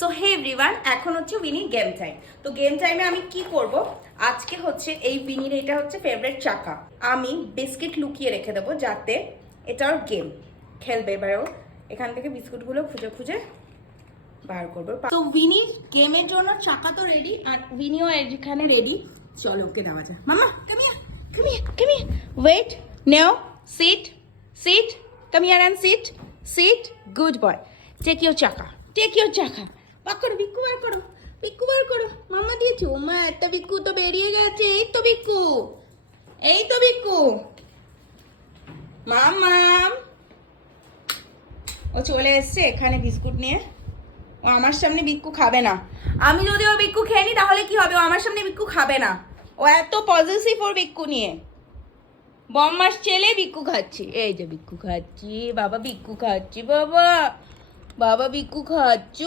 So hey everyone, এখন হচ্ছে উইনির game time. তো গেম টাইমে আমি কি করব, আজকে হচ্ছে এই উইনির এটা হচ্ছে ফেভারিট চাকা। আমি বিস্কিট লুকিয়ে রেখে দেবো যাতে এটার গেম খেলবে। এবারেও এখান থেকে বিস্কুটগুলো খুঁজে খুঁজে বার করবো। তো উইনির গেমের জন্য চাকা তো রেডি, আর উইনিও এখানে রেডি। চলো ওকে দেওয়া যায়। মামা come here, come here, come here, wait, now, sit, sit, come here and sit, sit, good boy. Take your chaka, take your chaka. বার করো বিক্কু, বার করো বিক্কু, বার করো। মামা দিয়েছি। ও মা, একটা বিক্কু তো বেরিয়ে গেছে। এই তো বিক্কু, এই তো বিক্কু। মামাম, ও চলে এসছে এখানে বিস্কুট নিয়ে। ও আমার সামনে বিক্কু খাবে না। আমি যদি ও বিক্কু খেয়ে নি তাহলে কি হবে? ও আমার সামনে বিক্কু খাবে না। ও এত পজিটিভ ওর বিক্কু নিয়ে। বম্মাস ছেলে বিক্কু খাচ্ছি। এই যে বিক্কু খাচ্ছি, বাবা বিক্কু খাচ্ছি, বাবা বাবা বিক্কু খাচ্ছ।